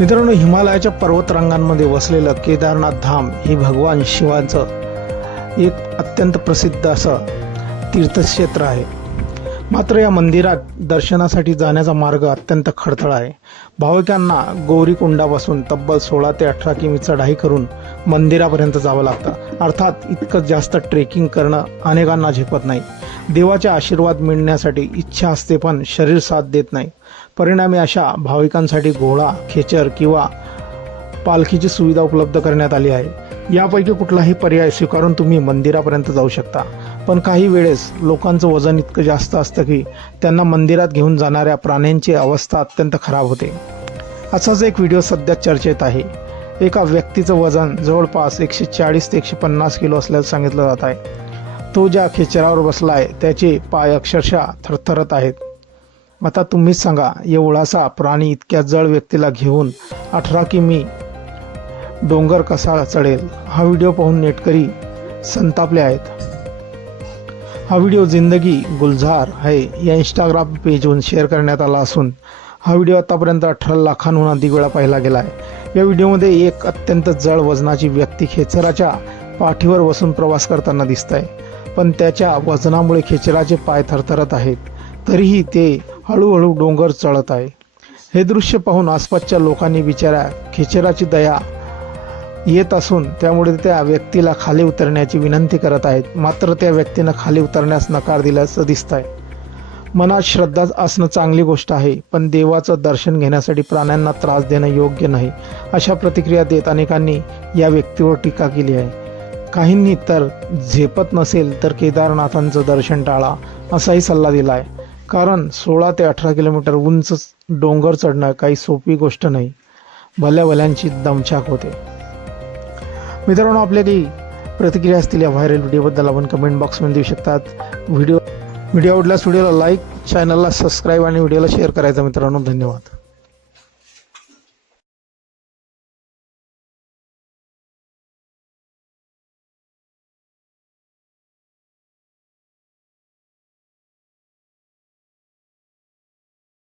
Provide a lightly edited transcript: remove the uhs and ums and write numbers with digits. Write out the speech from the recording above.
मित्रांनो, हिमालयाच्या पर्वतरांगांमध्ये वसलेलं केदारनाथ धाम हे भगवान शिवाचं एक अत्यंत प्रसिद्ध असं तीर्थक्षेत्र आहे. मात्र या मंदिरात दर्शनासाठी जाण्याचा मार्ग अत्यंत खडतर आहे. भाविकांना गौरीकुंडापासून तब्बल 16 ते 18 किमी चढाई करून मंदिरापर्यंत जावं लागतं. अर्थात इतकं जास्त ट्रेकिंग करणं अनेकांना झेपत नाही. देवाचे आशीर्वाद मिळण्यासाठी इच्छा असते पण शरीर साथ देत नाही. परिणामी अशा भाविकांसाठी घोडा, खेचर किंवा पालखीची सुविधा उपलब्ध करण्यात आली आहे. यापैकी कुठलाही पर्याय स्वीकारून तुम्ही मंदिरापर्यंत जाऊ शकता. पण काही वेळेस लोकांचं वजन इतकं जास्त असतं की त्यांना मंदिरात घेऊन जाणाऱ्या प्राण्यांची अवस्था अत्यंत खराब होते. असाच एक व्हिडिओ सध्या चर्चेत आहे. एका व्यक्तीचं वजन जवळपास 140 ते 150 किलो असल्याचं सांगितलं जात आहे. तो ज्या खेचरावर बसला आहे त्याचे पाय अक्षरशः थरथरत आहेत. आता तुम्हीच सांगा, एवढासा प्राणी इतक्या जड व्यक्तीला घेऊन 18 किमी डोंगर कसा चढेल? हा व्हिडिओ पाहून नेटकरी संतापले आहेत. हा व्हिडिओ जिंदगी गुलजार है या इंस्टाग्राम पेजवरून शेअर करण्यात आला असून हा व्हिडिओ आतापर्यंत 18 लाखांहून अधिक वेळा पाहिला गेला आहे. या व्हिडिओमध्ये एक अत्यंत जड वजनाची व्यक्ती खेचराच्या पाठीवर बसून प्रवास करताना दिसत आहे. पण त्याच्या वजनामुळे खेचराचे पाय थरथरत आहेत. तरीही ते हळूहळू डोंगर चढत आहे. हे दृश्य पाहून आसपासच्या लोकांनी बिचाऱ्या खेचराची दया येत असून त्यामुळे त्या व्यक्तीला खाली उतरण्याची विनंती करत आहेत. मात्र त्या व्यक्तीनं खाली उतरण्यास नकार दिल्याचं दिसत आहे. मनात श्रद्धा असणं चांगली गोष्ट आहे, पण देवाचं दर्शन घेण्यासाठी प्राण्यांना त्रास देणं योग्य नाही, अशा प्रतिक्रिया देत अनेकांनी या व्यक्तीवर टीका केली आहे. काहींनी तर झेपत नसेल तर केदारनाथांचं दर्शन टाळा असाही सल्ला दिला आहे. कारण 16 ते 18 किलोमीटर उंच डोंगर चढणं काही सोपी गोष्ट नाही. भल्या भल्यांची दमछाक होते. मित्रांनो, आपल्या काही प्रतिक्रिया असतील या व्हायरल व्हिडिओबद्दल आपण कमेंट बॉक्समध्ये देऊ शकतात. व्हिडिओ आवडल्यास व्हिडिओला लाईक, चॅनलला सबस्क्राईब आणि व्हिडिओला शेअर करायचा. मित्रांनो, धन्यवाद.